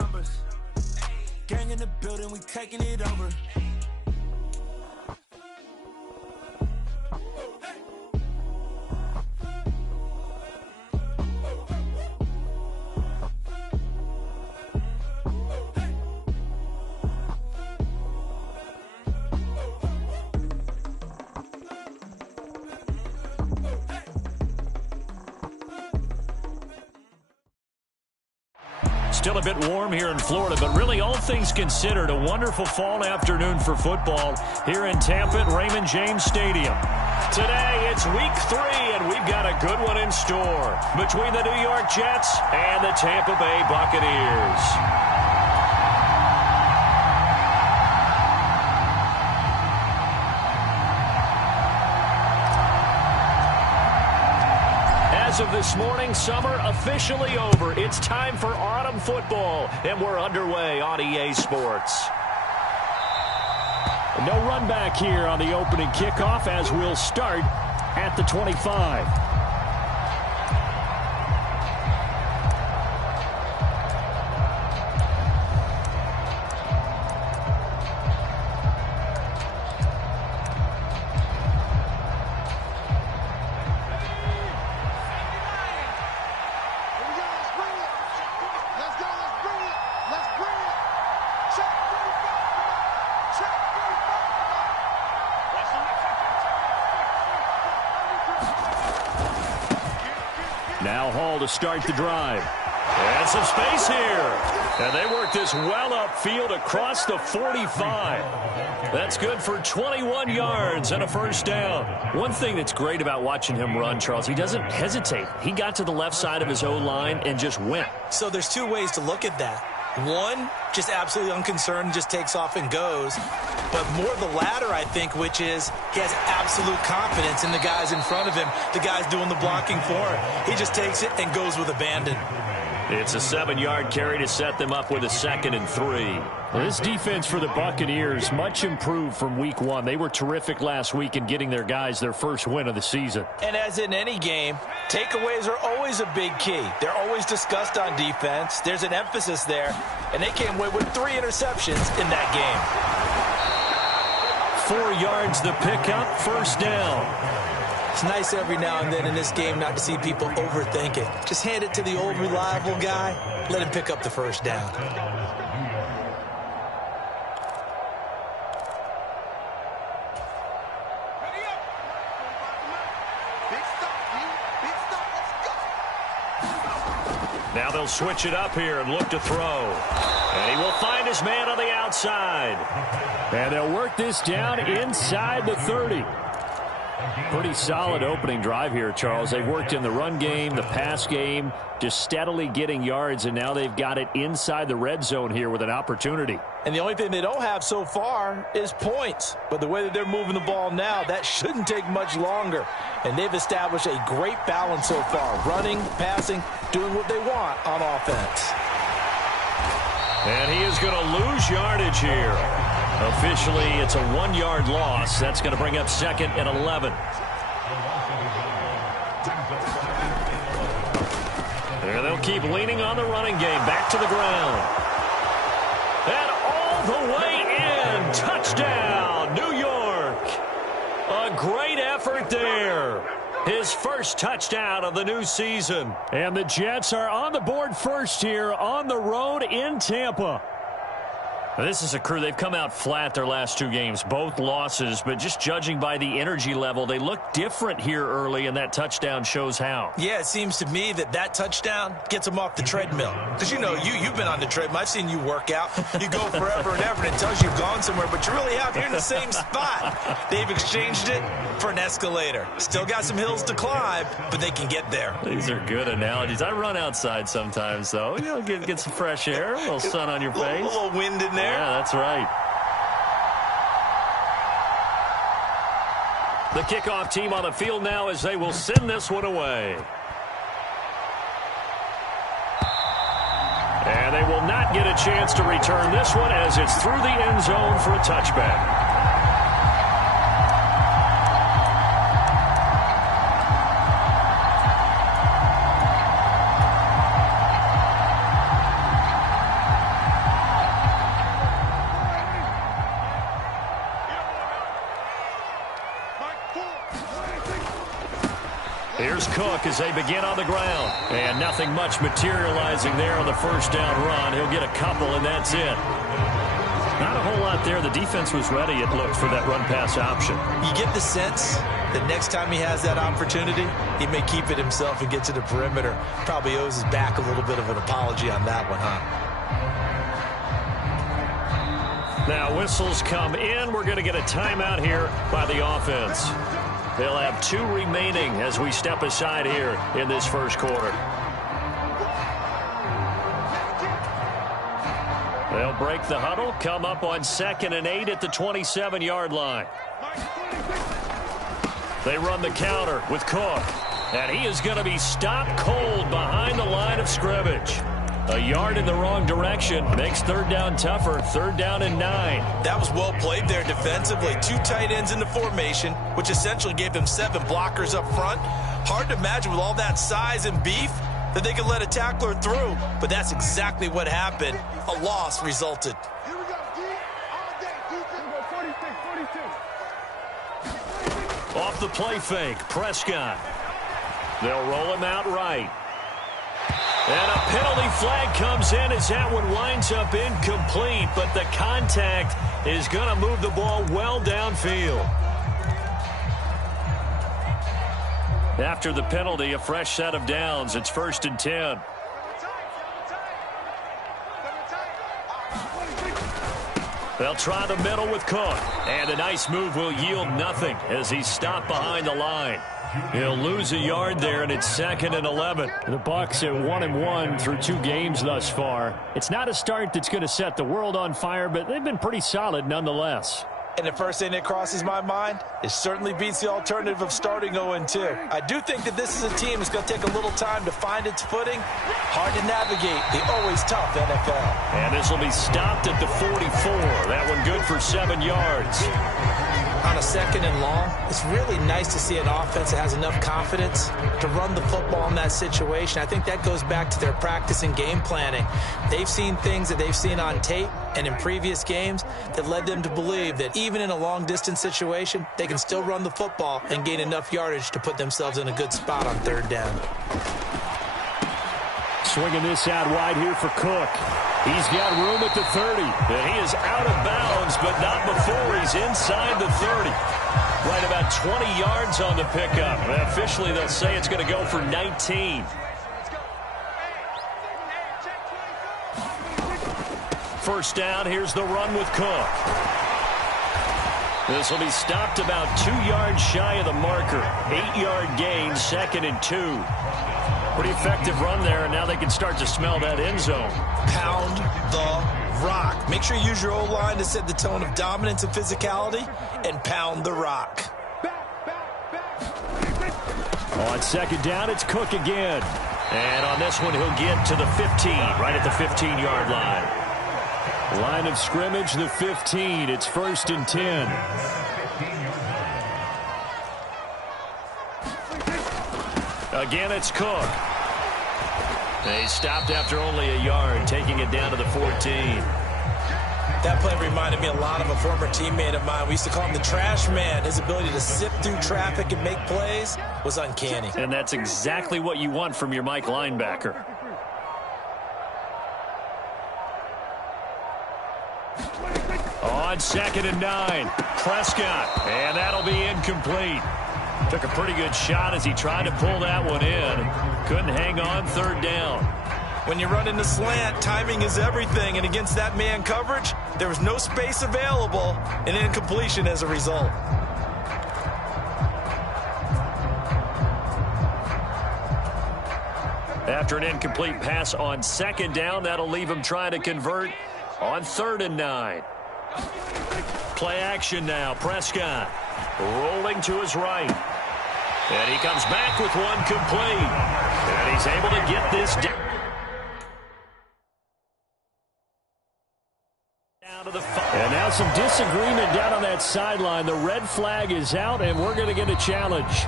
numbers. Gang in the building, we taking it over. Still a bit warm here in Florida, but really all things considered, a wonderful fall afternoon for football here in Tampa at Raymond James Stadium. Today, it's week 3, and we've got a good one in store between the New York Jets and the Tampa Bay Buccaneers. As of this morning, summer officially over. It's time for autumn football, and we're underway on EA Sports. No run back here on the opening kickoff as we'll start at the 25. Now Hall to start the drive. And some space here. And they work this well upfield across the 45. That's good for 21 yards and a first down. One thing that's great about watching him run, Charles, he doesn't hesitate. He got to the left side of his O-line and just went. So there's two ways to look at that. One, just absolutely unconcerned, just takes off and goes. But more the latter, I think, which is he has absolute confidence in the guys in front of him, the guys doing the blocking for him. He just takes it and goes with abandon. It's a 7-yard carry to set them up with a 2nd and 3. Well, this defense for the Buccaneers, much improved from week 1. They were terrific last week in getting their guys their first win of the season. And as in any game, takeaways are always a big key. They're always discussed on defense. There's an emphasis there, and they came away with 3 interceptions in that game. 4 yards the pickup, first down. It's nice every now and then in this game not to see people overthink it. Just hand it to the old reliable guy. Let him pick up the first down. Now they'll switch it up here and look to throw. And he will find his man on the outside. And they'll work this down inside the 30. Pretty solid opening drive here, Charles. They've worked in the run game, the pass game, just steadily getting yards, and now they've got it inside the red zone here with an opportunity. And the only thing they don't have so far is points. But the way that they're moving the ball now, that shouldn't take much longer. And they've established a great balance so far, running, passing, doing what they want on offense. And he is going to lose yardage here. Officially, it's a 1-yard loss. That's going to bring up 2nd and 11. There they'll keep leaning on the running game. Back to the ground. And all the way in. Touchdown, New York. A great effort there. His first touchdown of the new season. And the Jets are on the board first here on the road in Tampa. This is a crew, they've come out flat their last 2 games, both losses, but just judging by the energy level, they look different here early, and that touchdown shows how. Yeah, it seems to me that touchdown gets them off the treadmill. Because, you know, you've been on the treadmill. I've seen you work out. You go forever and ever, and it tells you you've gone somewhere, but you really have. You're in the same spot. They've exchanged it for an escalator. Still got some hills to climb, but they can get there. These are good analogies. I run outside sometimes, though. You know, get some fresh air, a little sun on your face. A little wind in there. Yeah, that's right. The kickoff team on the field now as they will send this one away. And they will not get a chance to return this one as it's through the end zone for a touchback. here's Cook as they begin on the ground. And nothing much materializing there on the first down run. He'll get a couple, and that's it. Not a whole lot there. The defense was ready, it looked, for that run-pass option. You get the sense that next time he has that opportunity, he may keep it himself and get to the perimeter. Probably owes his back a little bit of an apology on that one, huh? Now whistles come in. We're going to get a timeout here by the offense. They'll have 2 remaining as we step aside here in this first quarter. They'll break the huddle, come up on 2nd and 8 at the 27-yard line. They run the counter with Cook, and he is going to be stopped cold behind the line of scrimmage. A yard in the wrong direction makes 3rd down tougher. 3rd down and 9. That was well played there defensively. 2 tight ends in the formation, which essentially gave them 7 blockers up front. Hard to imagine with all that size and beef that they could let a tackler through, but that's exactly what happened. A loss resulted. Here we go, D. All day, defense. 46, 42. Off the play fake, Prescott. They'll roll him out right. And a penalty flag comes in as that one winds up incomplete, but the contact is going to move the ball well downfield. After the penalty, a fresh set of downs. It's 1st and 10. They'll try the middle with Cook. And a nice move will yield nothing as he's stopped behind the line. He'll lose a yard there, and it's 2nd and 11. The Bucs are 1-1 through 2 games thus far. It's not a start that's going to set the world on fire, but they've been pretty solid nonetheless. And the first thing that crosses my mind, it certainly beats the alternative of starting 0-2. I do think that this is a team that's going to take a little time to find its footing. Hard to navigate the always tough NFL. And this will be stopped at the 44. That one good for 7 yards. On a 2nd and long, it's really nice to see an offense that has enough confidence to run the football in that situation. I think that goes back to their practice and game planning. They've seen things that they've seen on tape and in previous games that led them to believe that even in a long-distance situation, they can still run the football and gain enough yardage to put themselves in a good spot on 3rd down. Swinging this out wide here for Cook. He's got room at the 30. And he is out of bounds, but not before he's inside the 30. Right about 20 yards on the pickup. And officially, they'll say it's going to go for 19. First down, here's the run with Cook. This will be stopped about 2 yards shy of the marker. 8-yard gain, 2nd and 2. Pretty effective run there, and now they can start to smell that end zone. Pound the rock. Make sure you use your O-line to set the tone of dominance and physicality, and pound the rock. On 2nd down, it's Cook again. And on this one, he'll get to the 15, right at the 15-yard line. Line of scrimmage, the 15. It's 1st and 10. Again, it's Cook. They stopped after only a yard, taking it down to the 14. That play reminded me a lot of a former teammate of mine. We used to call him the trash man. His ability to sift through traffic and make plays was uncanny. And that's exactly what you want from your Mike linebacker. On 2nd and 9, Prescott. And that'll be incomplete. Took a pretty good shot as he tried to pull that one in. Couldn't hang on 3rd down. When you run in the slant, timing is everything. And against that man coverage, there was no space available, and incompletion as a result. After an incomplete pass on 2nd down, that'll leave him trying to convert on 3rd and 9. Play action now. Prescott rolling to his right. And he comes back with one complete. And he's able to get this down to the 5. And now some disagreement down on that sideline. The red flag is out, and we're going to get a challenge.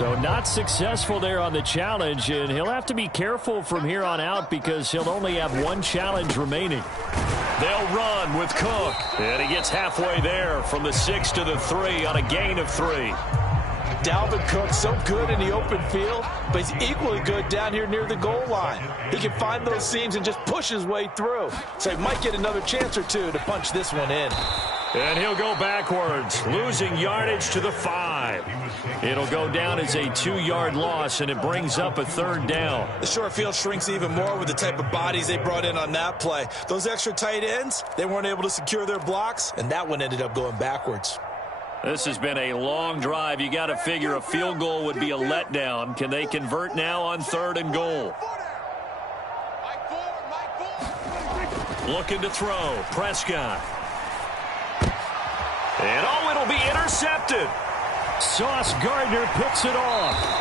So not successful there on the challenge, and he'll have to be careful from here on out because he'll only have one challenge remaining. They'll run with Cook. And he gets halfway there from the 6 to the 3 on a gain of 3. Dalvin Cook, so good in the open field, but he's equally good down here near the goal line. He can find those seams and just push his way through. So he might get another chance or two to punch this one in. And he'll go backwards, losing yardage to the 5. It'll go down as a 2-yard loss, and it brings up a 3rd down. The short field shrinks even more with the type of bodies they brought in on that play. Those extra tight ends, they weren't able to secure their blocks, and that one ended up going backwards. This has been a long drive. You got to figure a field goal would be a letdown. Can they convert now on 3rd and goal? Looking to throw. Prescott. And it'll be intercepted. Sauce Gardner picks it off.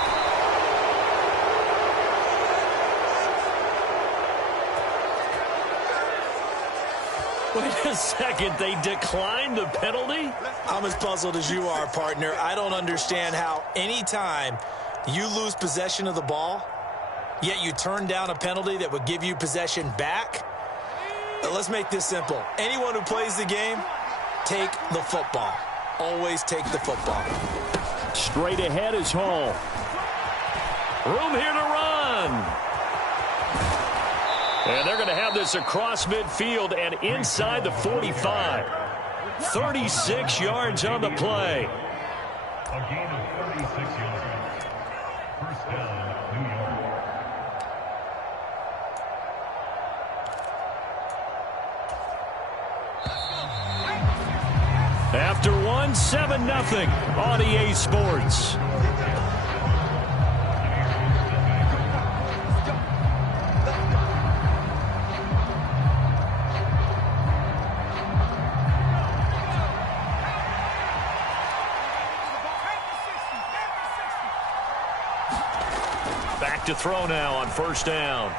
Wait a second, they declined the penalty? I'm as puzzled as you are, partner. I don't understand how anytime you lose possession of the ball, yet you turn down a penalty that would give you possession back. Let's make this simple. Anyone who plays the game, take the football. Always take the football. Straight ahead is Hall. Room here to run. And they're going to have this across midfield and inside the 45. 36 yards on the play. A gain of 36 yards. First down, New York. After one, 7-0 on EA Sports. Back to throw now on 1st down.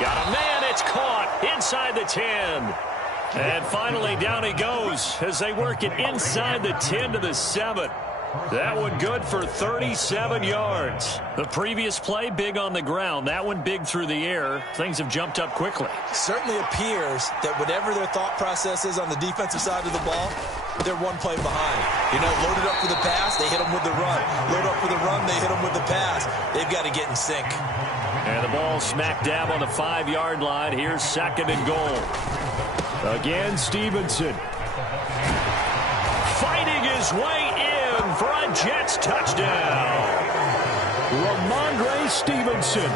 Got a man, it's caught inside the 10. And finally, down he goes as they work it inside the 10 to the 7. That one good for 37 yards. The previous play, big on the ground. That one big through the air. Things have jumped up quickly. Certainly appears that whatever their thought process is on the defensive side of the ball, they're one play behind. You know, loaded up for the pass, they hit them with the run. Load up for the run, they hit them with the pass. They've got to get in sync. And the ball smack dab on the 5-yard line. Here's 2nd and goal. Again, Stevenson. Fighting his way in for a Jets touchdown. Ramondre Stevenson,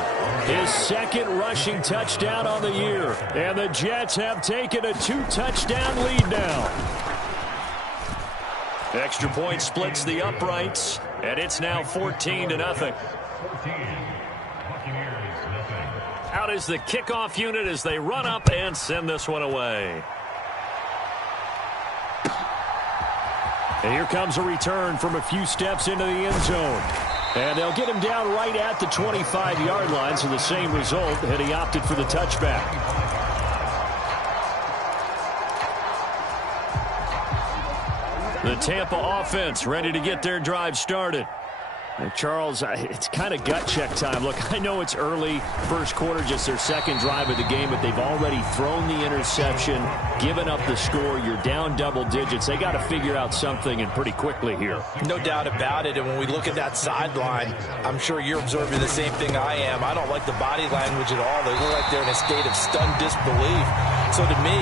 his 2nd rushing touchdown on the year. And the Jets have taken a 2-touchdown lead now. Extra point splits the uprights, and it's now 14-0. 14. Buccaneers, nothing. Out is the kickoff unit as they run up and send this one away. And here comes a return from a few steps into the end zone. And they'll get him down right at the 25-yard line, so the same result, and he opted for the touchback. The Tampa offense ready to get their drive started. And Charles, it's kind of gut check time. Look, I know it's early, first quarter, just their 2nd drive of the game, but they've already thrown the interception, given up the score. You're down double digits. They got to figure out something, and pretty quickly here. No doubt about it, and when we look at that sideline, I'm sure you're observing the same thing I am. I don't like the body language at all. They look like they're in a state of stunned disbelief. So to me,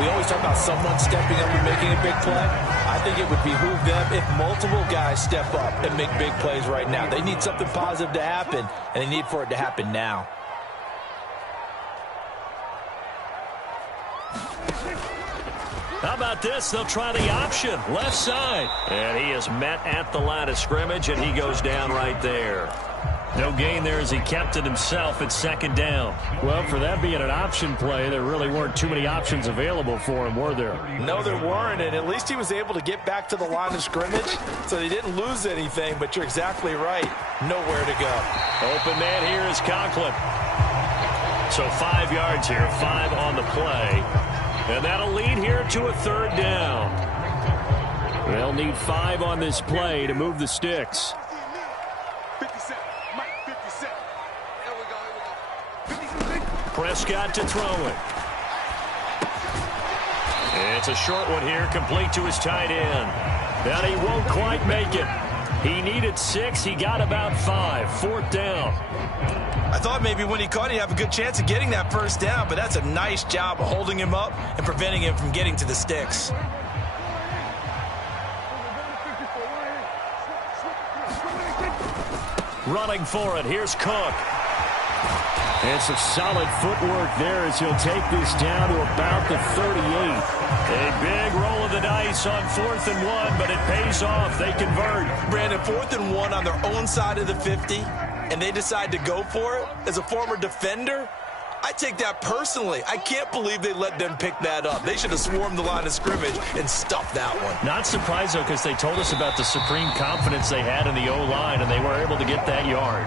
we always talk about someone stepping up and making a big play. I think it would behoove them if multiple guys step up and make big plays right now. They need something positive to happen, and they need for it to happen now. How about this? They'll try the option, left side. And he is met at the line of scrimmage, and he goes down right there. No gain there as he kept it himself at 2nd down. Well, for that being an option play, there really weren't too many options available for him, were there? No, there weren't, and at least he was able to get back to the line of scrimmage, so they didn't lose anything, but you're exactly right. Nowhere to go. Open man here is Conklin. So 5 yards here, 5 on the play. And that'll lead here to a 3rd down. They'll need 5 on this play to move the sticks. 57. Mike, 57. Here we go. Prescott to throw it. It's a short one here, complete to his tight end. And he won't quite make it. He needed 6. He got about 5. 4th down. I thought maybe when he caught, he'd have a good chance of getting that first down, but that's a nice job of holding him up and preventing him from getting to the sticks. Running for it, here's Cook. And some solid footwork there as he'll take this down to about the 38. A big roll of the dice on 4th and 1, but it pays off. They convert. Brandon, 4th and 1 on their own side of the 50, and they decide to go for it. As a former defender, I take that personally. I can't believe they let them pick that up. They should have swarmed the line of scrimmage and stuffed that one. Not surprised, though, because they told us about the supreme confidence they had in the O-line, and they were able to get that yard.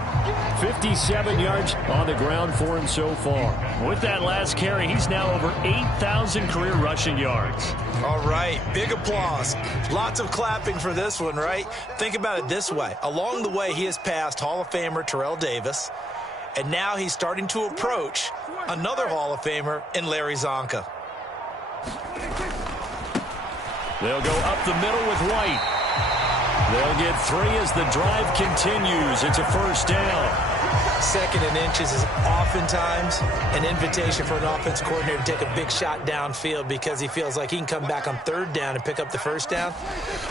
57 yards on the ground for him so far. With that last carry, he's now over 8,000 career rushing yards. All right, big applause. Lots of clapping for this one, right? Think about it this way. Along the way, he has passed Hall of Famer Terrell Davis, and now he's starting to approach another Hall of Famer in Larry Zonka. They'll go up the middle with White. They'll get 3 as the drive continues. It's a first down. 2nd and inches is oftentimes an invitation for an offense coordinator to take a big shot downfield because he feels like he can come back on 3rd down and pick up the first down.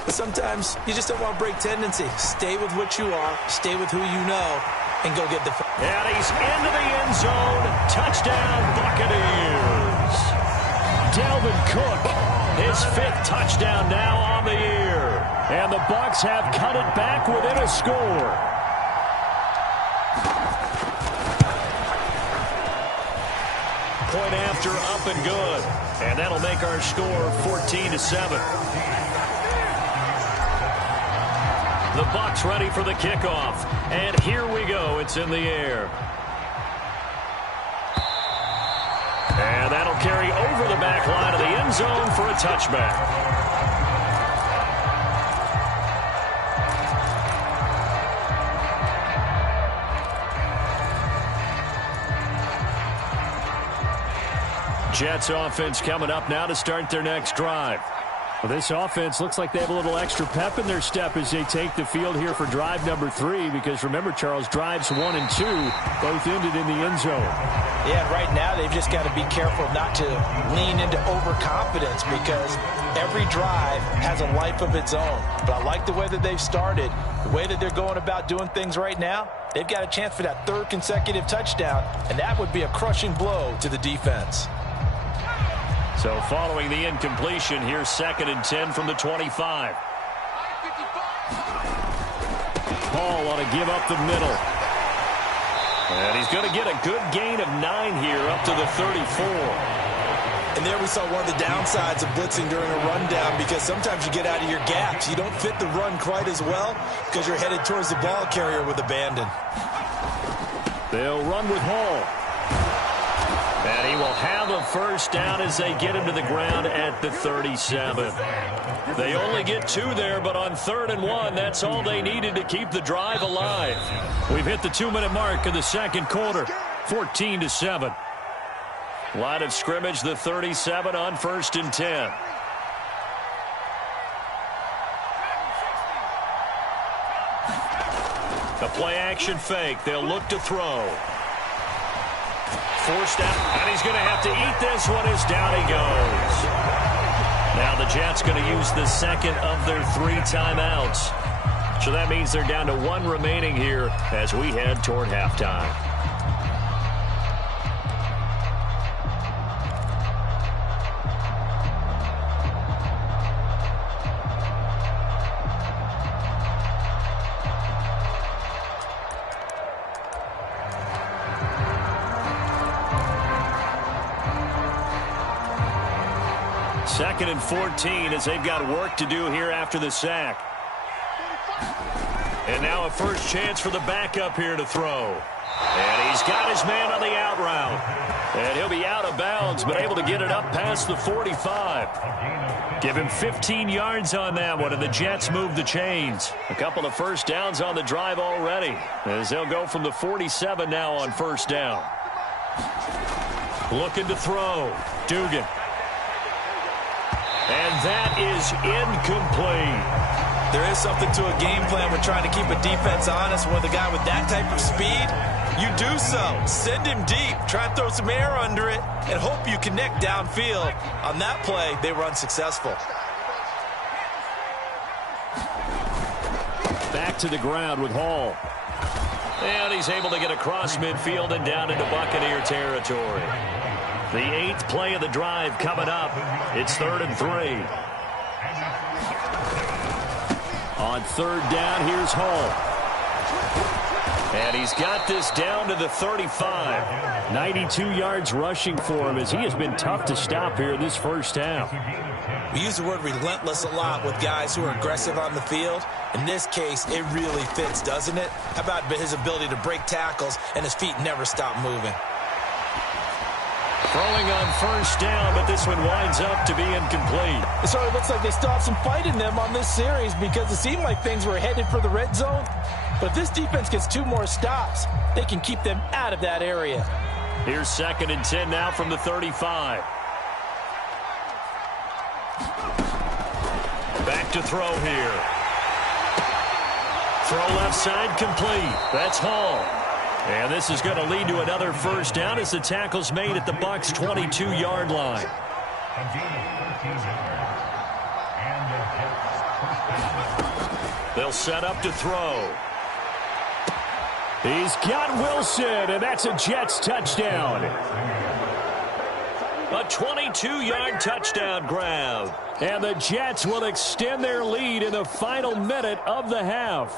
But sometimes you just don't want to break tendency. Stay with what you are. Stay with who you know. And go get the... And he's into the end zone. Touchdown, Buccaneers. Dalvin Cook, his 5th touchdown now on the year. And the Bucs have cut it back within a score. Point after, up and good. And that'll make our score 14-7. The Bucs ready for the kickoff. And here we go. It's in the air. And that'll carry over the back line of the end zone for a touchback. Jets offense coming up now to start their next drive. Well, this offense looks like they have a little extra pep in their step as they take the field here for drive number 3, because remember, Charles, drives 1 and 2 both ended in the end zone. Yeah, right now they've just got to be careful not to lean into overconfidence because every drive has a life of its own. But I like the way that they've started, the way that they're going about doing things right now. They've got a chance for that 3rd consecutive touchdown, and that would be a crushing blow to the defense. So following the incompletion, here's 2nd and 10 from the 25. Paul ought to give up the middle. And he's going to get a good gain of 9 here up to the 34. And there we saw one of the downsides of blitzing during a rundown, because sometimes you get out of your gaps. You don't fit the run quite as well because you're headed towards the ball carrier with abandon. They'll run with Hall. And he will have a first down as they get him to the ground at the 37. They only get 2 there, but on 3rd and 1, that's all they needed to keep the drive alive. We've hit the 2-minute mark of the 2nd quarter, 14-7. Line of scrimmage, the 37 on 1st and 10. A play-action fake. They'll look to throw. Forced out, and he's going to have to eat this one as down he goes. Now the Jets going to use the 2nd of their 3 timeouts. So that means they're down to 1 remaining here as we head toward halftime. Second and 14 as they've got work to do here after the sack. And now a first chance for the backup here to throw. And he's got his man on the out route. And he'll be out of bounds, but able to get it up past the 45. Give him 15 yards on that one, and the Jets move the chains. A couple of first downs on the drive already, as they'll go from the 47 now on first down. Looking to throw. Dugan. And that is incomplete. There is something to a game plan with trying to keep a defense honest. With a guy with that type of speed, you do so. Send him deep. Try and throw some air under it and hope you connect downfield. On that play, they were unsuccessful. Back to the ground with Hall. And he's able to get across midfield and down into Buccaneer territory. The 8th play of the drive coming up. It's 3rd and 3. On 3rd down, here's Hall. And he's got this down to the 35. 92 yards rushing for him as he has been tough to stop here in this first half. We use the word relentless a lot with guys who are aggressive on the field. In this case, it really fits, doesn't it? How about his ability to break tackles and his feet never stop moving? Throwing on 1st down, but this one winds up to be incomplete. It sort of looks like they stopped some fight in them on this series because it seemed like things were headed for the red zone. But if this defense gets 2 more stops, they can keep them out of that area. Here's 2nd and 10 now from the 35. Back to throw here. Throw left side complete. That's Hall. And this is going to lead to another 1st down as the tackle's made at the Bucs' 22-yard line. They'll set up to throw. He's got Wilson, and that's a Jets touchdown. A 22-yard touchdown grab. And the Jets will extend their lead in the final minute of the half.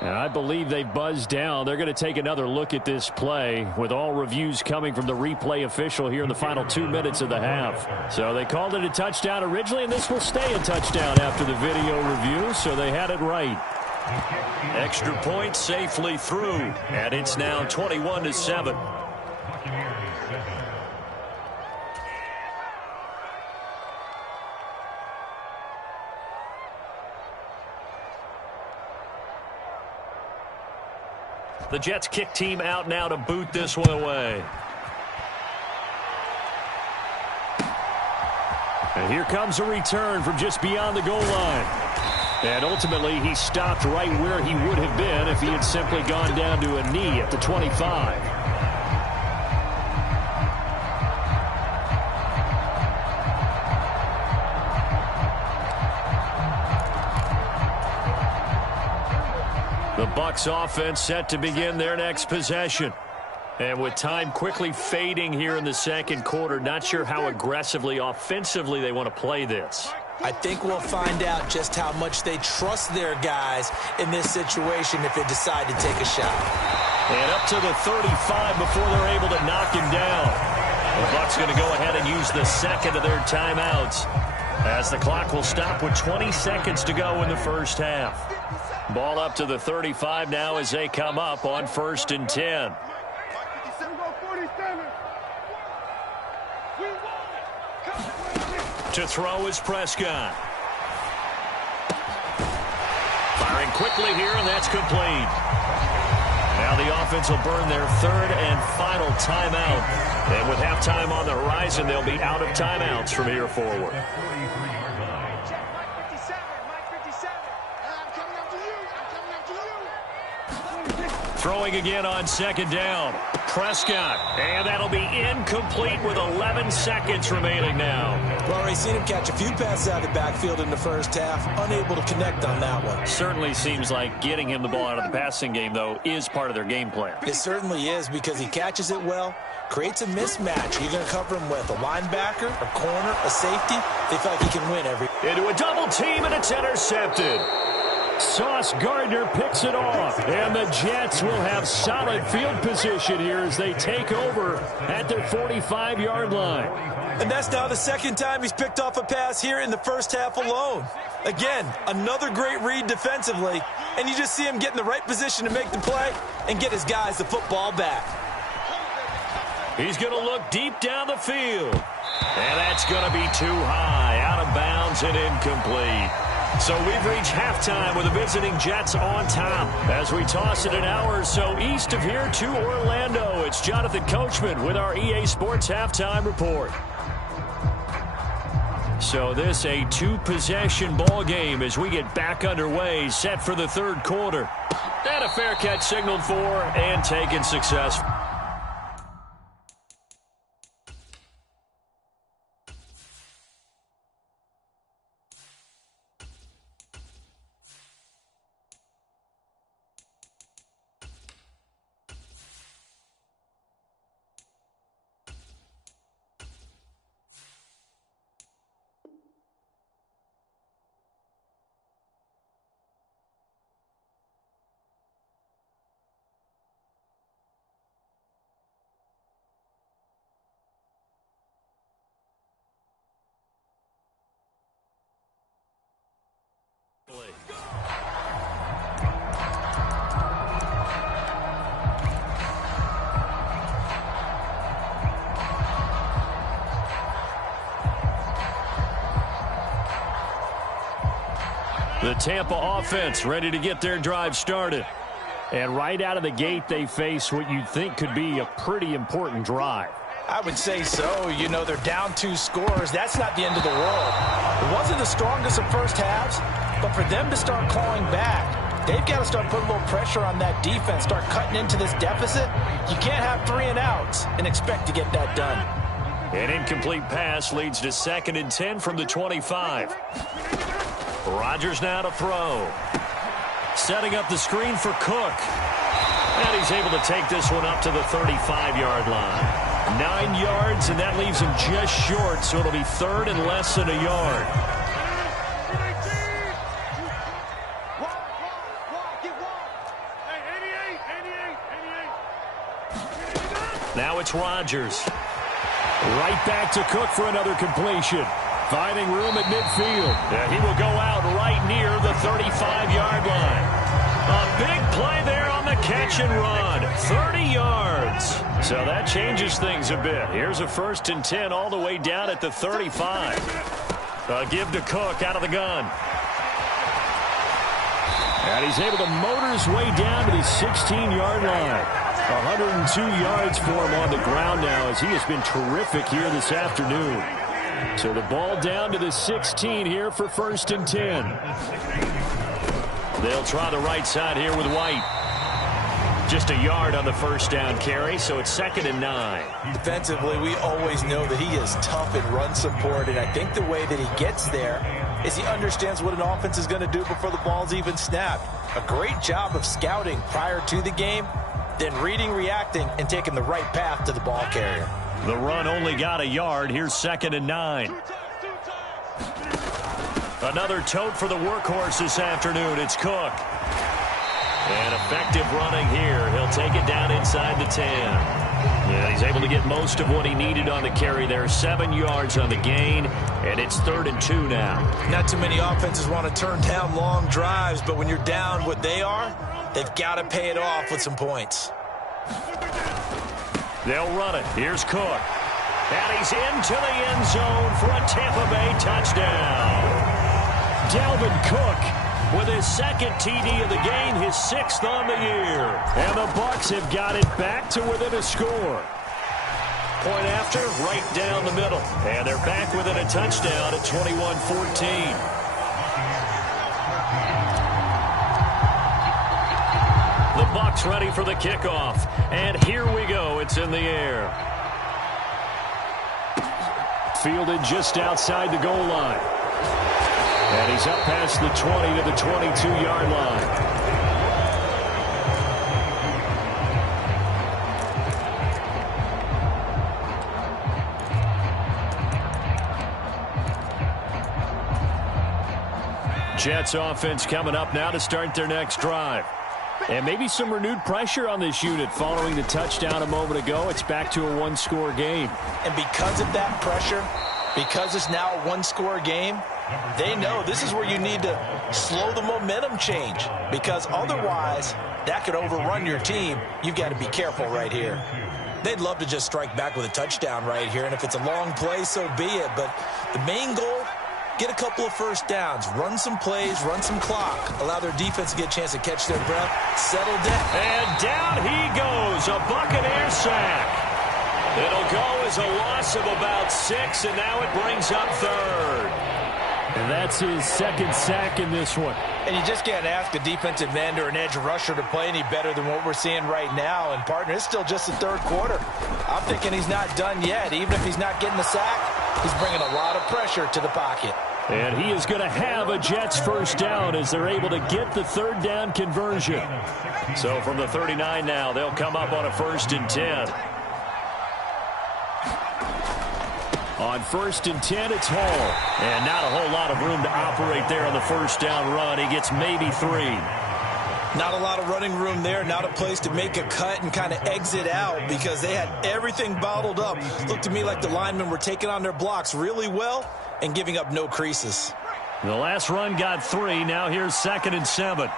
And I believe they buzzed down. They're going to take another look at this play with all reviews coming from the replay official here in the final 2 minutes of the half. So they called it a touchdown originally, and this will stay a touchdown after the video review, so they had it right. Extra point safely through, and it's now 21-7. The Jets kick team out now to boot this one away. And here comes a return from just beyond the goal line. And ultimately, he stopped right where he would have been if he had simply gone down to a knee at the 25. The Bucs offense set to begin their next possession. And with time quickly fading here in the 2nd quarter, not sure how aggressively, offensively they want to play this. I think we'll find out just how much they trust their guys in this situation if they decide to take a shot. And up to the 35 before they're able to knock him down. The Bucs going to go ahead and use the 2nd of their timeouts as the clock will stop with 20 seconds to go in the first half. Ball up to the 35 now as they come up on 1st and 10. To throw is Prescott. Firing quickly here, and that's complete. Now the offense will burn their 3rd and final timeout. And with halftime on the horizon, they'll be out of timeouts from here forward. Throwing again on 2nd down. Prescott. And that'll be incomplete with 11 seconds remaining now. We've already seen him catch a few passes out of the backfield in the first half. Unable to connect on that one. Certainly seems like getting him the ball out of the passing game, though, is part of their game plan. It certainly is because he catches it well, creates a mismatch. You're going to cover him with a linebacker, a corner, a safety. They feel like he can win every. Into a double team, and it's intercepted. Sauce Gardner picks it off, and the Jets will have solid field position here as they take over at their 45-yard line. And that's now the 2nd time he's picked off a pass here in the first half alone. Again, another great read defensively, and you just see him get in the right position to make the play and get his guys the football back. He's going to look deep down the field, and that's going to be too high, out of bounds and incomplete. So we've reached halftime with the visiting Jets on top. As we toss it an hour or so east of here to Orlando, it's Jonathan Coachman with our EA Sports Halftime Report. So this a two-possession ball game as we get back underway, set for the third quarter. And a fair catch signaled for and taken successful. The Tampa offense ready to get their drive started. And right out of the gate, they face what you'd think could be a pretty important drive. I would say so. You know, they're down 2 scores. That's not the end of the world. It wasn't the strongest of first halves, but for them to start clawing back, they've got to start putting a little pressure on that defense, start cutting into this deficit. You can't have 3 and outs and expect to get that done. An incomplete pass leads to 2nd and 10 from the 25. Rodgers now to throw. Setting up the screen for Cook. And he's able to take this one up to the 35-yard line. 9 yards, and that leaves him just short, so it'll be 3rd and less than a yard. Now it's Rodgers. Right back to Cook for another completion. Finding room at midfield. He will go out right near the 35-yard line. A big play there on the catch and run. 30 yards. So that changes things a bit. Here's a 1st and 10 all the way down at the 35. A give to Cook out of the gun. And he's able to motor his way down to the 16-yard line. 102 yards for him on the ground now as he has been terrific here this afternoon. So the ball down to the 16 here for 1st and 10. They'll try the right side here with White. Just a yard on the 1st down carry, so it's 2nd and 9. Defensively, we always know that he is tough in run support, and I think the way that he gets there is he understands what an offense is going to do before the ball's even snapped. A great job of scouting prior to the game, then reading, reacting, and taking the right path to the ball carrier. The run only got a yard. Here's 2nd and 9. Another tote for the workhorse this afternoon. It's Cook. And effective running here. He'll take it down inside the 10. Yeah, he's able to get most of what he needed on the carry there. 7 yards on the gain, and it's 3rd and 2 now. Not too many offenses want to turn down long drives, but when you're down what they are, they've got to pay it off with some points. They'll run it. Here's Cook. And he's into the end zone for a Tampa Bay touchdown. Dalvin Cook with his 2nd TD of the game, his 6th on the year. And the Bucs have got it back to within a score. Point after, right down the middle. And they're back within a touchdown at 21-14. The Bucs ready for the kickoff. And here we go. It's in the air. Fielded just outside the goal line. And he's up past the 20 to the 22-yard line. Jets offense coming up now to start their next drive. And maybe some renewed pressure on this unit following the touchdown a moment ago. It's back to a 1-score game. And because of that pressure, because it's now a 1-score game, they know this is where you need to slow the momentum change. Because otherwise, that could overrun your team. You've got to be careful right here. They'd love to just strike back with a touchdown right here. And if it's a long play, so be it. But the main goal, get a couple of first downs, run some plays, run some clock, allow their defense to get a chance to catch their breath, settle down. And down he goes, a Buccaneer sack. It'll go as a loss of about 6, and now it brings up third. And that's his second sack in this one. And you just can't ask a defensive end or an edge rusher to play any better than what we're seeing right now. And, partner, it's still just the third quarter. I'm thinking he's not done yet. Even if he's not getting the sack, he's bringing a lot of pressure to the pocket. And he is going to have a Jets first down as they're able to get the third down conversion. So from the 39 now, they'll come up on a 1st and 10. On 1st and 10, it's Hall. And not a whole lot of room to operate there on the first down run. He gets maybe 3. Not a lot of running room there. Not a place to make a cut and kind of exit out because they had everything bottled up. Looked to me like the linemen were taking on their blocks really well and giving up no creases. The last run got 3. Now here's 2nd and 7.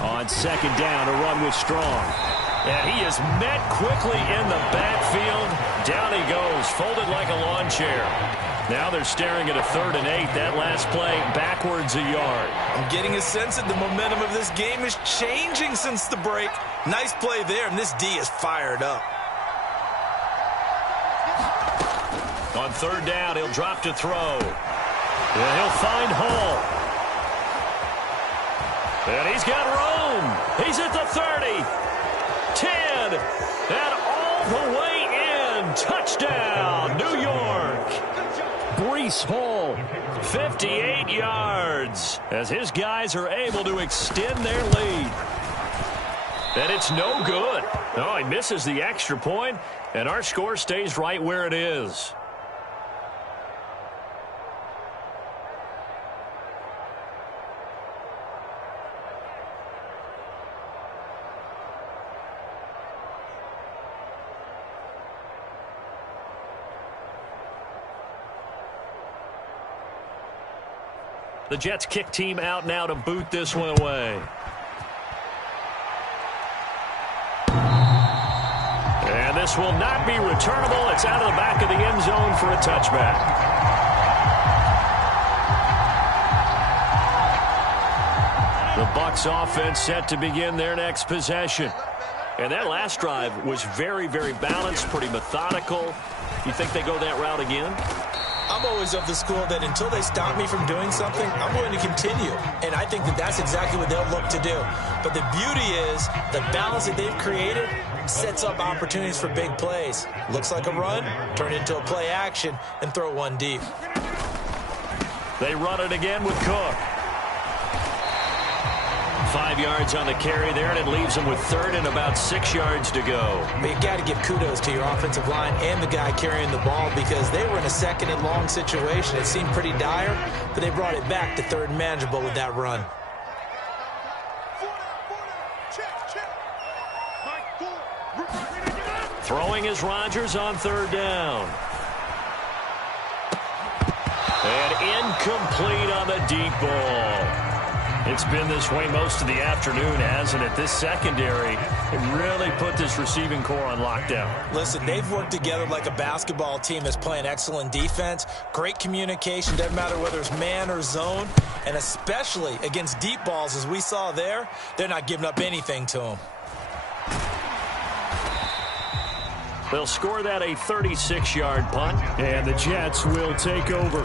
On 2nd down, a run with Strong. And he is met quickly in the backfield. Down he goes, folded like a lawn chair. Now they're staring at a 3rd and 8. That last play backwards a yard. I'm getting a sense that the momentum of this game is changing since the break. Nice play there, and this D is fired up. On 3rd down, he'll drop to throw. And he'll find Hall. And he's got room. He's at the 30. 10. And all the way in. Touchdown, New York. Breece Hall. 58 yards as his guys are able to extend their lead. And it's no good. Oh, he misses the extra point, and our score stays right where it is. The Jets kick team out now to boot this one away. And this will not be returnable. It's out of the back of the end zone for a touchback. The Bucs offense set to begin their next possession. And that last drive was very, very balanced, pretty methodical. You think they go that route again? I'm always of the school that until they stop me from doing something, I'm going to continue. And I think that that's exactly what they'll look to do. But the beauty is the balance that they've created sets up opportunities for big plays. Looks like a run, turn into a play action, and throw one deep. They run it again with Cook. 5 yards on the carry there, and it leaves them with 3rd and about 6 yards to go. But you got to give kudos to your offensive line and the guy carrying the ball because they were in a 2nd and long situation. It seemed pretty dire, but they brought it back to 3rd and manageable with that run. Throwing is Rodgers on 3rd down. And incomplete on the deep ball. It's been this way most of the afternoon, hasn't it? This secondary really put this receiving core on lockdown. Listen, they've worked together like a basketball team that's playing excellent defense. Great communication, doesn't matter whether it's man or zone. And especially against deep balls, as we saw there, they're not giving up anything to them. They'll score that a 36-yard punt. And the Jets will take over.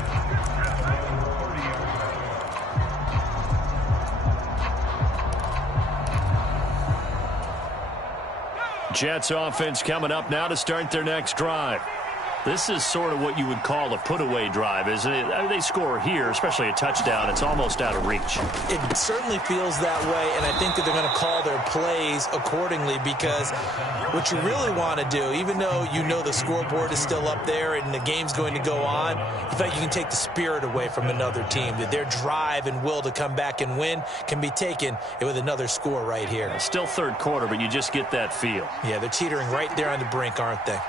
Jets offense coming up now to start their next drive. This is sort of what you would call a put-away drive, isn't it? I mean, they score here, especially a touchdown. It's almost out of reach. It certainly feels that way, and I think that they're going to call their plays accordingly because what you really want to do, even though you know the scoreboard is still up there and the game's going to go on, you think you can take the spirit away from another team, that their drive and will to come back and win can be taken with another score right here. It's still 3rd quarter, but you just get that feel. Yeah, they're teetering right there on the brink, aren't they?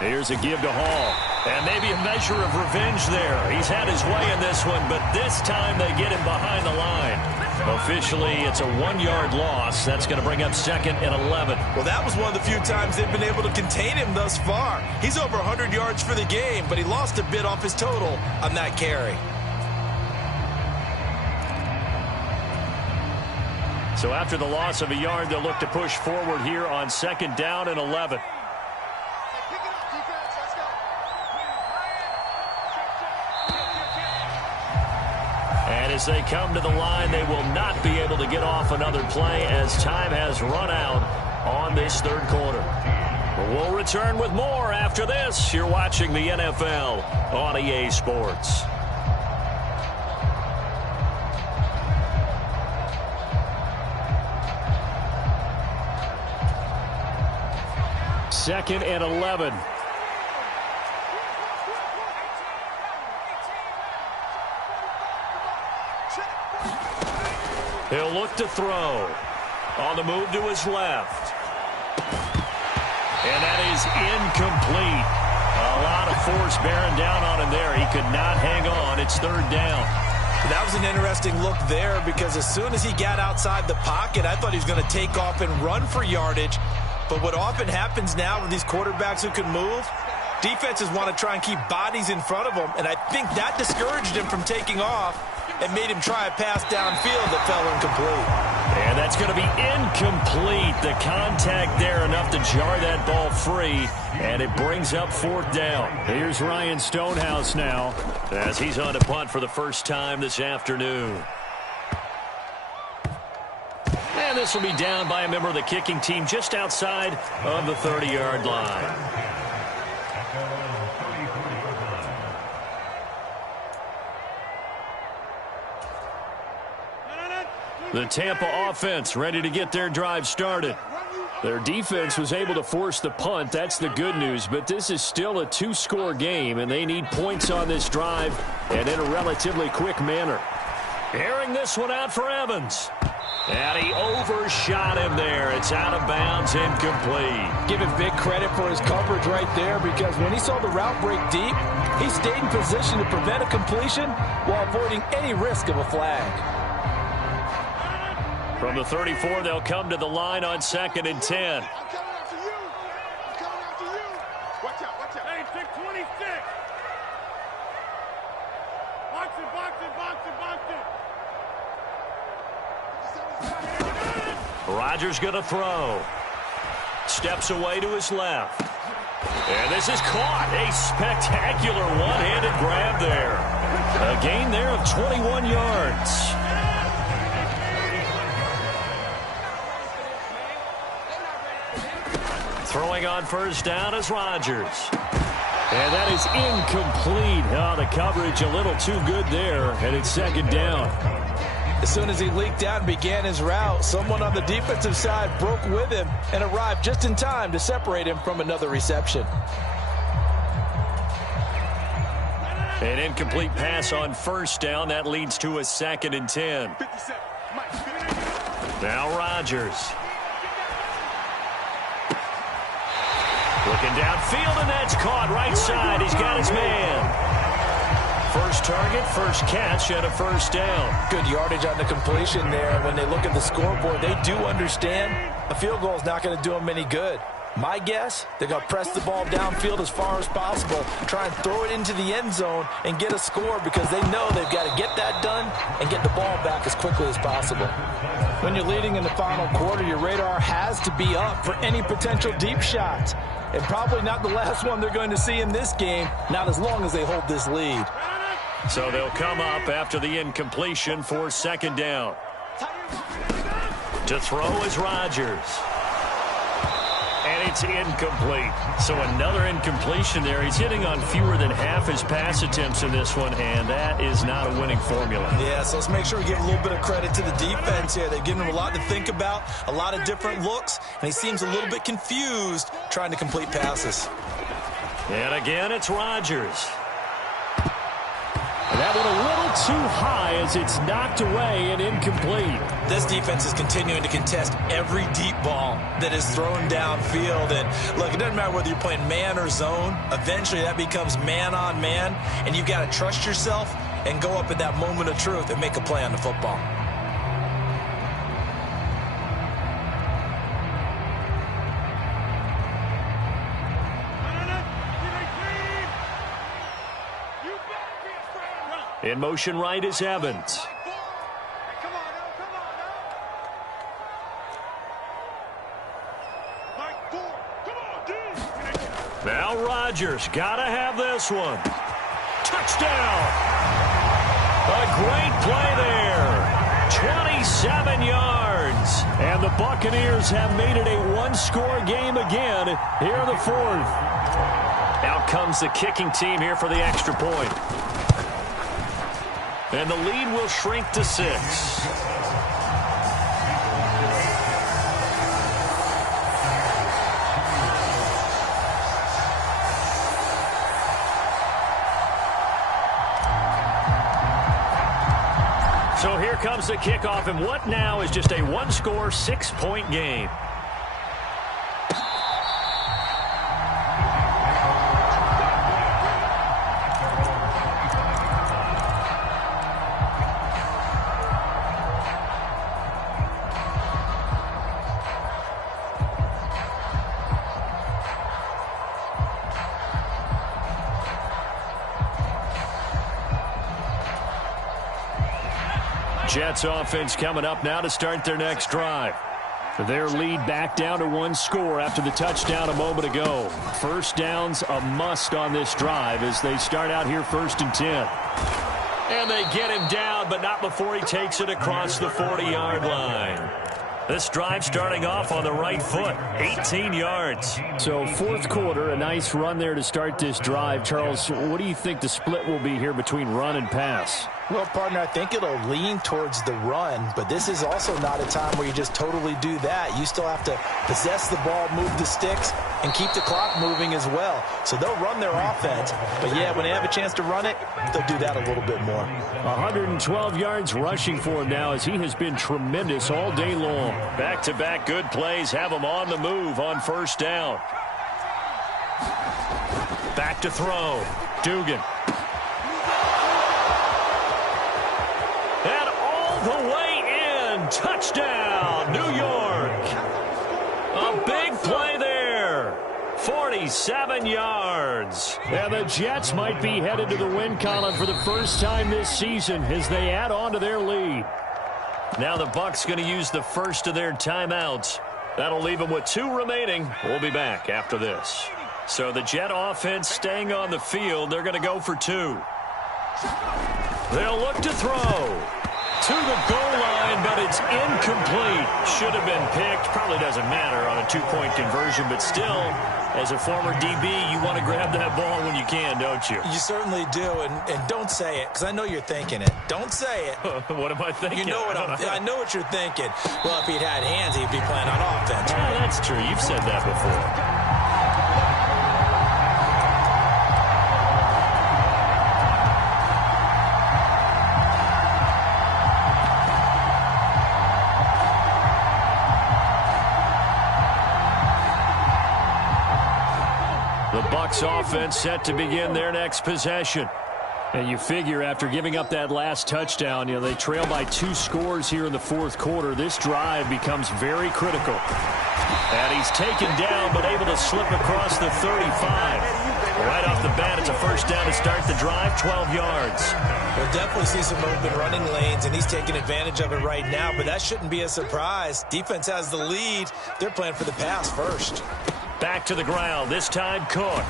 Here's a give to Hall. And maybe a measure of revenge there. He's had his way in this one, but this time they get him behind the line. Officially, it's a 1-yard loss. That's going to bring up 2nd and 11. Well, that was one of the few times they've been able to contain him thus far. He's over 100 yards for the game, but he lost a bit off his total on that carry. So after the loss of a yard, they'll look to push forward here on 2nd down and 11. And as they come to the line, they will not be able to get off another play as time has run out on this 3rd quarter. But we'll return with more after this. You're watching the NFL on EA Sports. Second and 11. He'll look to throw. On the move to his left. And that is incomplete. A lot of force bearing down on him there. He could not hang on. It's 3rd down. That was an interesting look there because as soon as he got outside the pocket, I thought he was going to take off and run for yardage. But what often happens now with these quarterbacks who can move, defenses want to try and keep bodies in front of them, and I think that discouraged him from taking off and made him try a pass downfield that fell incomplete. And that's going to be incomplete. The contact there enough to jar that ball free, and it brings up 4th down. Here's Ryan Stonehouse now as he's on to punt for the first time this afternoon. And this will be down by a member of the kicking team just outside of the 30-yard line. The Tampa offense ready to get their drive started. Their defense was able to force the punt. That's the good news. But this is still a 2-score game, and they need points on this drive and in a relatively quick manner. Airing this one out for Evans. And he overshot him there. It's out of bounds, incomplete. Give him big credit for his coverage right there because when he saw the route break deep, he stayed in position to prevent a completion while avoiding any risk of a flag. From the 34, they'll come to the line on 2nd and 10. I'm coming after you. I'm coming after you. Watch out, watch out. Hey, 626. Box it, box it, box it, box it. Rodgers going to throw. Steps away to his left. And this is caught. A spectacular one-handed grab there. A gain there of 21 yards. Throwing on 1st down is Rodgers. And that is incomplete. Oh, the coverage a little too good there, and it's 2nd down. As soon as he leaked out and began his route, someone on the defensive side broke with him and arrived just in time to separate him from another reception. An incomplete pass on 1st down. That leads to a 2nd and 10. Now Rodgers. Looking downfield, and that's caught right side. He's got his man. First target, first catch, and a 1st down. Good yardage on the completion there. When they look at the scoreboard, they do understand a field goal is not going to do them any good. My guess, they're going to press the ball downfield as far as possible, try and throw it into the end zone and get a score because they know they've got to get that done and get the ball back as quickly as possible. When you're leading in the final quarter, your radar has to be up for any potential deep shots. And probably not the last one they're going to see in this game, not as long as they hold this lead. So they'll come up after the incompletion for 2nd down. To throw is Rodgers. And it's incomplete. So another incompletion there. He's hitting on fewer than half his pass attempts in this one, and that is not a winning formula. Yeah, so let's make sure we give a little bit of credit to the defense here. They've given him a lot to think about, a lot of different looks, and he seems a little bit confused trying to complete passes. And again, it's Rodgers. And that one a little too high as it's knocked away and incomplete. This defense is continuing to contest every deep ball that is thrown downfield. And look, it doesn't matter whether you're playing man or zone. Eventually that becomes man on man, and you've got to trust yourself and go up at that moment of truth and make a play on the football. In motion right is Evans. Now Rodgers, gotta have this one. Touchdown! A great play there. 27 yards. And the Buccaneers have made it a one-score game again here in the fourth. Out comes the kicking team here for the extra point. And the lead will shrink to 6. So here comes the kickoff, and what now is just a one-score, 6-point game. Jets offense coming up now to start their next drive. Their lead back down to 1 score after the touchdown a moment ago. First down's a must on this drive as they start out here 1st and 10. And they get him down, but not before he takes it across the 40-yard line. This drive starting off on the right foot, 18 yards. So fourth quarter, a nice run there to start this drive. Charles, what do you think the split will be here between run and pass? Well, partner, I think it'll lean towards the run, but this is also not a time where you just totally do that. You still have to possess the ball, move the sticks, and keep the clock moving as well. So they'll run their offense, but yeah, when they have a chance to run it, they'll do that a little bit more. 112 yards rushing for him now as he has been tremendous all day long. Back-to-back good plays have him on the move on first down. Back to throw. Dugan. And all the way in. Touchdown, New York. A big play there. 47 yards. And the Jets might be headed to the win column for the first time this season as they add on to their lead. Now the Bucs going to use the first of their timeouts. That'll leave them with 2 remaining. We'll be back after this. So the Jet offense staying on the field. They're going to go for 2. They'll look to throw to the goal line, but it's incomplete. Should have been picked. Probably doesn't matter on a 2-point conversion, but still, as a former DB, you want to grab that ball when you can, don't you? You certainly do, and don't say it, because I know you're thinking it. Don't say it. What am I thinking? You know what I know what you're thinking. Well, if he'd had hands, he'd be playing on offense. Yeah, that's true. You've said that before. The Bucs offense set to begin their next possession. And you figure after giving up that last touchdown, they trail by 2 scores here in the fourth quarter. This drive becomes very critical. And he's taken down, but able to slip across the 35. Right off the bat, it's a first down to start the drive, 12 yards. We'll definitely see some open running lanes, and he's taking advantage of it right now, but that shouldn't be a surprise. Defense has the lead. They're playing for the pass first. Back to the ground, this time Cook.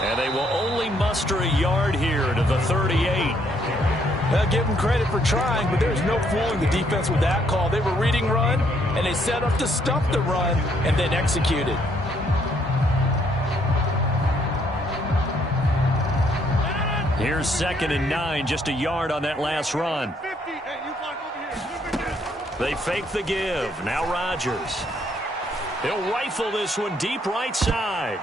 And they will only muster a yard here to the 38. I'll give them credit for trying, but there's no fooling the defense with that call. They were reading run, and they set up to stuff the run, and then executed. Here's 2nd and 9, just a yard on that last run. They fake the give. Now Rodgers. He'll rifle this one deep right side.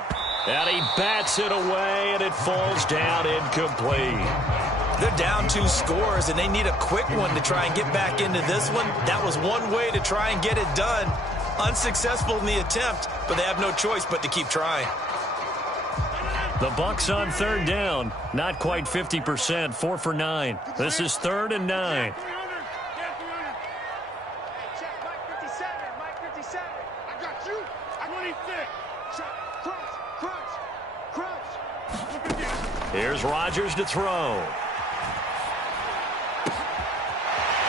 And he bats it away, and it falls down incomplete. They're down 2 scores, and they need a quick one to try and get back into this one. That was one way to try and get it done. Unsuccessful in the attempt, but they have no choice but to keep trying. The Bucs on 3rd down. Not quite 50%, 4 for 9. This is 3rd and 9. Here's Rodgers to throw.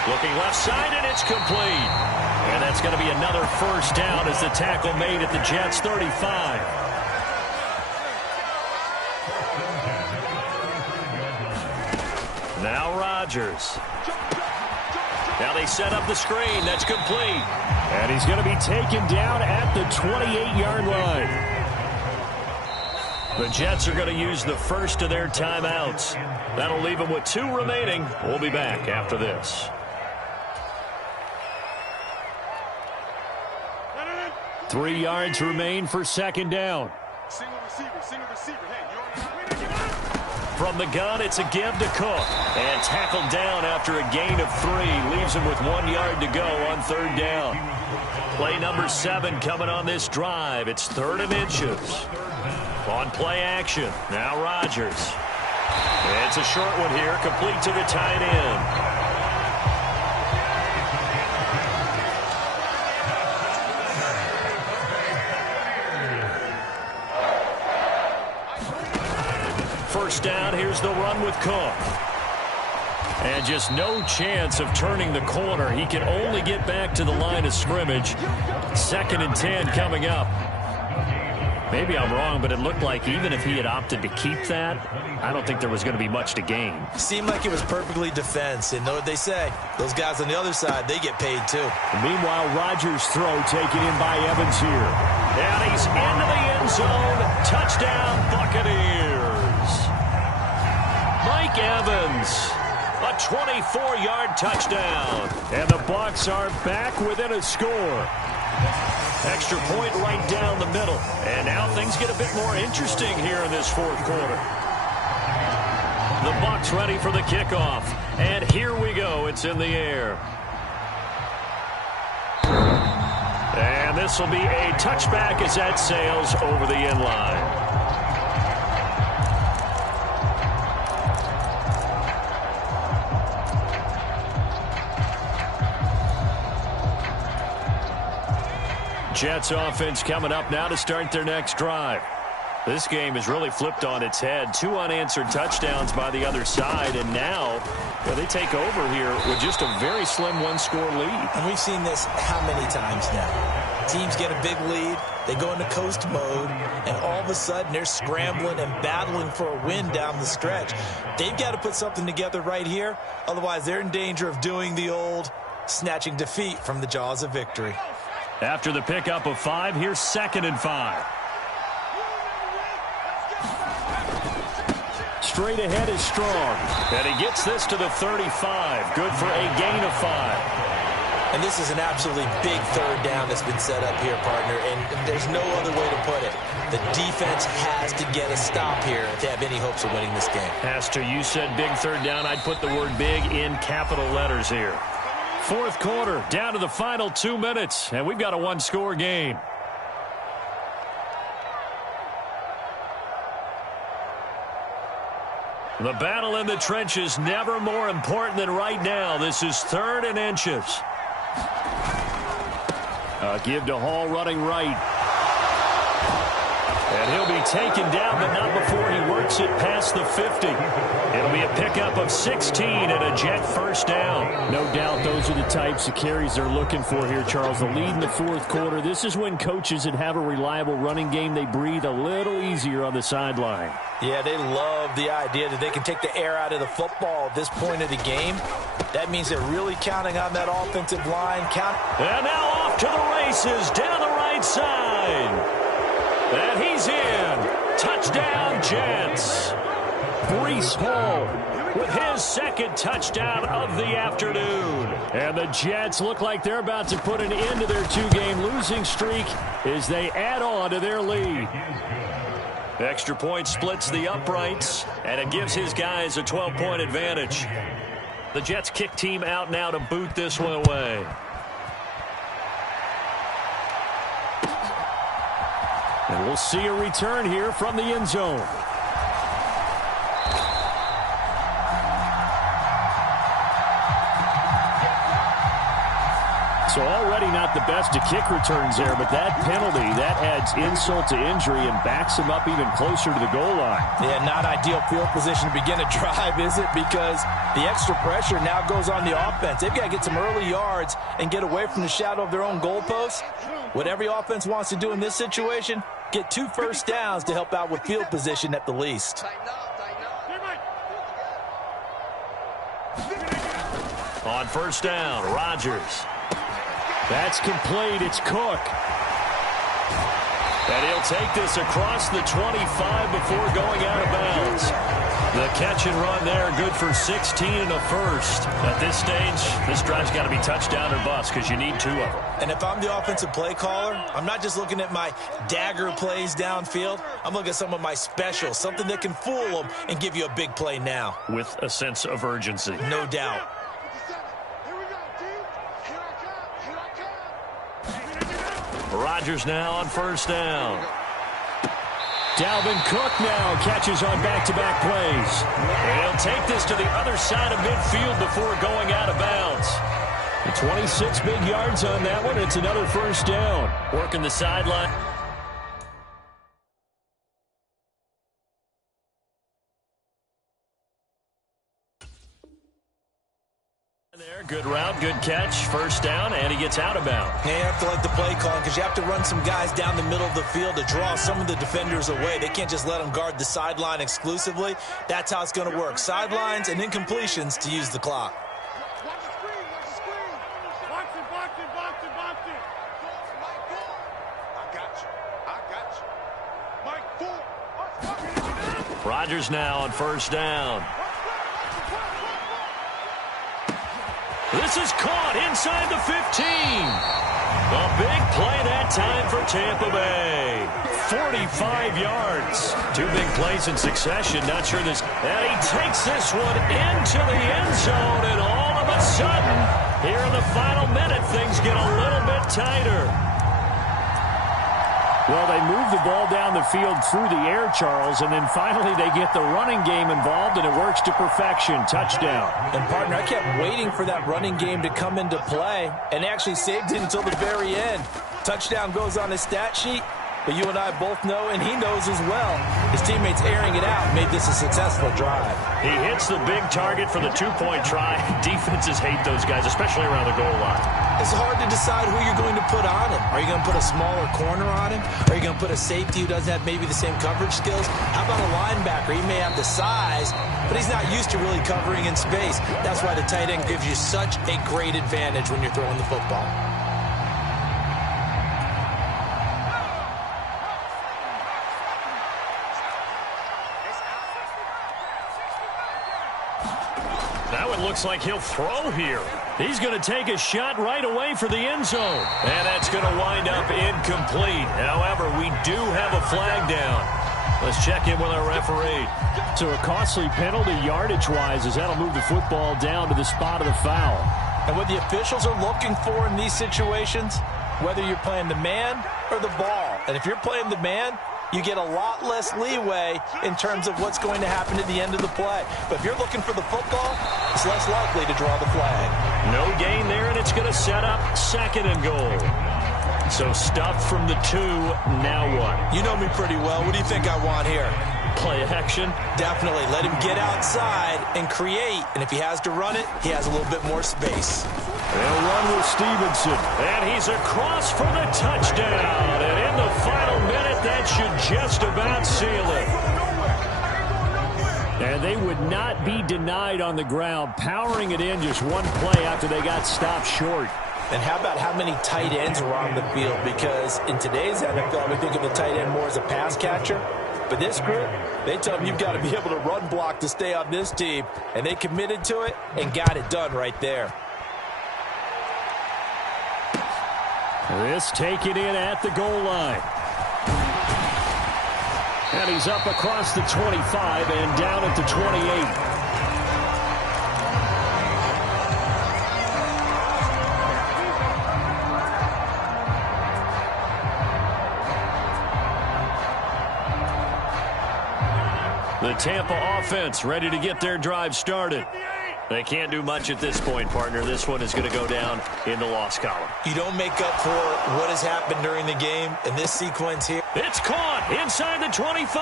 Looking left side, and it's complete. And that's going to be another first down as the tackle made at the Jets' 35. Now Rodgers. Now they set up the screen. That's complete. And he's going to be taken down at the 28-yard line. The Jets are going to use the first of their timeouts. That'll leave them with 2 remaining. We'll be back after this. Three yards remain for second down. Single receiver. Hey, From the gun, it's a give to Cook. And tackled down after a gain of 3. Leaves him with 1 yard to go on third down. Play number 7 coming on this drive. It's 3rd and inches. On play action, now Rodgers. It's a short one here, complete to the tight end. First down, here's the run with Cook. And just no chance of turning the corner. He can only get back to the line of scrimmage. 2nd and 10 coming up. Maybe I'm wrong, but it looked like even if he had opted to keep that, I don't think there was going to be much to gain. Seemed like it was perfectly defense. And know what they say? Those guys on the other side, they get paid too. Meanwhile, Rodgers' throw taken in by Evans here. And he's into the end zone. Touchdown, Buccaneers. Mike Evans, a 24-yard touchdown. And the Bucs are back within a score. Extra point right down the middle. And now things get a bit more interesting here in this 4th quarter. The Bucs ready for the kickoff. And here we go. It's in the air. And this will be a touchback as that sails over the end line. Jets offense coming up now to start their next drive. This game has really flipped on its head. 2 unanswered touchdowns by the other side, and now they take over here with just a very slim 1-score lead. And we've seen this how many times now? Teams get a big lead, they go into coast mode, and all of a sudden they're scrambling and battling for a win down the stretch. They've got to put something together right here, otherwise they're in danger of doing the old snatching defeat from the jaws of victory. After the pickup of 5, here's 2nd and 5. Straight ahead is Strong. And he gets this to the 35. Good for a gain of 5. And this is an absolutely big 3rd down that's been set up here, partner, and there's no other way to put it. The defense has to get a stop here if they have any hopes of winning this game. Has to. You said big 3rd down. I'd put the word big in capital letters here. 4th quarter, down to the final 2 minutes, and we've got a 1-score game. The battle in the trenches never more important than right now. This is 3rd and inches. Give to Hall running right. And he'll be taken down, but not before he works it past the 50. It'll be a pickup of 16 and a Jet first down. No doubt those are the types of carries they're looking for here, Charles. The lead in the 4th quarter. This is when coaches that have a reliable running game, they breathe a little easier on the sideline. Yeah, they love the idea that they can take the air out of the football at this point of the game. That means they're really counting on that offensive line. And now off to the races down the right side. And he's in. Touchdown, Jets. Breece Hall with his 2nd touchdown of the afternoon. And the Jets look like they're about to put an end to their 2-game losing streak as they add on to their lead. Extra point splits the uprights, and it gives his guys a 12-point advantage. The Jets kick team out now to boot this one away. And we'll see a return here from the end zone. So already not the best of kick returns there, but that penalty, that adds insult to injury and backs him up even closer to the goal line. Yeah, not ideal field position to begin a drive, is it? Because the extra pressure now goes on the offense. They've got to get some early yards and get away from the shadow of their own goalposts. What every offense wants to do in this situation, get 2 first downs to help out with field position at the least. On first down, Rodgers. That's complete. It's Cook. And he'll take this across the 25 before going out of bounds. The catch and run there, good for 16 and a first. At this stage, this drive's got to be touchdown or bust because you need 2 of them. And if I'm the offensive play caller, I'm not just looking at my dagger plays downfield. I'm looking at some of my specials, something that can fool them and give you a big play now. With a sense of urgency. No doubt. Rodgers now on first down. Dalvin Cook now catches on back-to-back plays. And he'll take this to the other side of midfield before going out of bounds. 26 big yards on that one. It's another first down. Working the sideline. There, good route, good catch, first down, and he gets out of bounds. Yeah, you have to like the play calling because you have to run some guys down the middle of the field to draw some of the defenders away. They can't just let them guard the sideline exclusively. That's how it's going to work. Sidelines and incompletions to use the clock. Rodgers now on first down. This is caught inside the 15. A big play that time for Tampa Bay. 45 yards. 2 big plays in succession. Not sure this. And he takes this one into the end zone. And all of a sudden, here in the final minute, things get a little bit tighter. Well, they move the ball down the field through the air, Charles, and then finally they get the running game involved, and it works to perfection. Touchdown. And, partner, I kept waiting for that running game to come into play, and actually saved it until the very end. Touchdown goes on his stat sheet, but you and I both know, and he knows as well, his teammates airing it out made this a successful drive. He hits the big target for the 2-point try. Defenses hate those guys, especially around the goal line. It's hard to decide who you're going to put on him. Are you going to put a smaller corner on him? Are you going to put a safety who doesn't have maybe the same coverage skills? How about a linebacker? He may have the size, but he's not used to really covering in space. That's why the tight end gives you such a great advantage when you're throwing the football. Now it looks like he'll throw here. He's going to take a shot right away for the end zone. And that's going to wind up incomplete. However, we do have a flag down. Let's check in with our referee. So a costly penalty yardage-wise as that'll move the football down to the spot of the foul. And what the officials are looking for in these situations, whether you're playing the man or the ball. And if you're playing the man, you get a lot less leeway in terms of what's going to happen at the end of the play. But if you're looking for the football, it's less likely to draw the flag. No gain there, and it's going to set up 2nd and goal. So stuffed from the 2, now what? You know me pretty well. What do you think I want here? Play action? Definitely. Let him get outside and create. And if he has to run it, he has a little bit more space. They'll run with Stevenson. And he's across for the touchdown. And in the final minute, that should just about seal it. And they would not be denied on the ground, powering it in just one play after they got stopped short. And how about how many tight ends are on the field? Because in today's NFL, we think of the tight end more as a pass catcher. But this group, they tell them you've got to be able to run block to stay on this team. And they committed to it and got it done right there. This taken in at the goal line. And he's up across the 25 and down at the 28. The Tampa offense ready to get their drive started. They can't do much at this point, partner. This one is going to go down in the loss column. You don't make up for what has happened during the game in this sequence here. It's caught inside the 25.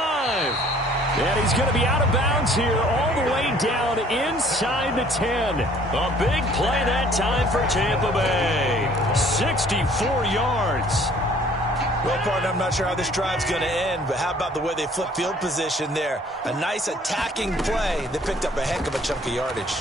And he's going to be out of bounds here all the way down inside the 10. A big play that time for Tampa Bay. 64 yards. Well, partner, I'm not sure how this drive's going to end, but how about the way they flip field position there? A nice attacking play that picked up a heck of a chunk of yardage.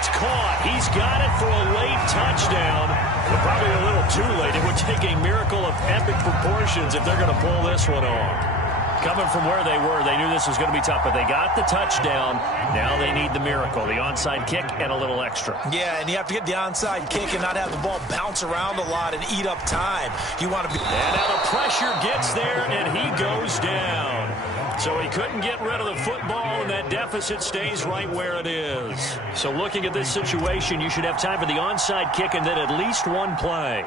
That's caught. He's got it for a late touchdown. But probably a little too late. It would take a miracle of epic proportions if they're going to pull this one off. Coming from where they were, they knew this was going to be tough, but they got the touchdown. Now they need the miracle, the onside kick and a little extra. Yeah, and you have to get the onside kick and not have the ball bounce around a lot and eat up time. You want to be... And now the pressure gets there, and he goes down. So he couldn't get rid of the football, and that deficit stays right where it is. So looking at this situation, you should have time for the onside kick and then at least one play.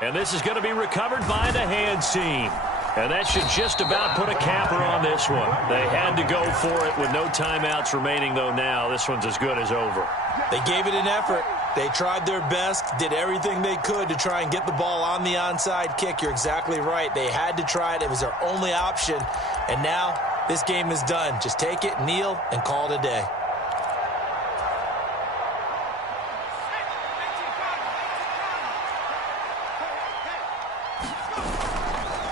And this is going to be recovered by the hands team. And that should just about put a capper on this one. They had to go for it with no timeouts remaining, though now. This one's as good as over. They gave it an effort. They tried their best, did everything they could to try and get the ball on the onside kick. You're exactly right. They had to try it. It was their only option. And now this game is done. Just take it, kneel, and call it a day.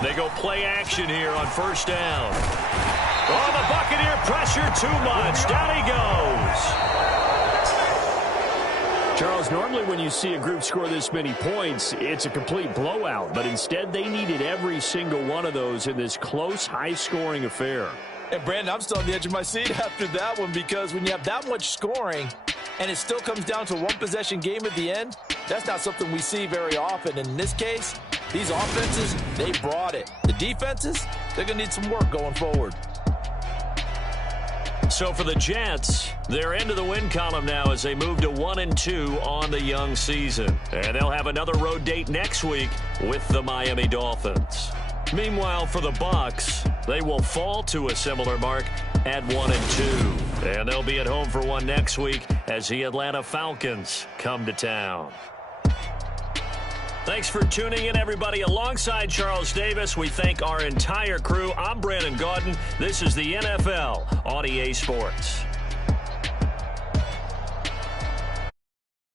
They go play action here on first down. Oh, the Buccaneer pressure too much. Down he goes. Charles, normally when you see a group score this many points, it's a complete blowout. But instead, they needed every single one of those in this close, high-scoring affair. And, Brandon, I'm still on the edge of my seat after that one because when you have that much scoring and it still comes down to a one-possession game at the end, that's not something we see very often. And in this case, these offenses, they brought it. The defenses, they're going to need some work going forward. So for the Jets, they're into the win column now as they move to 1-2 on the young season. And they'll have another road date next week with the Miami Dolphins. Meanwhile, for the Bucs, they will fall to a similar mark at 1-2. And they'll be at home for one next week as the Atlanta Falcons come to town. Thanks for tuning in, everybody. Alongside Charles Davis, we thank our entire crew. I'm Brandon Gaudin. This is the NFL on EA Sports.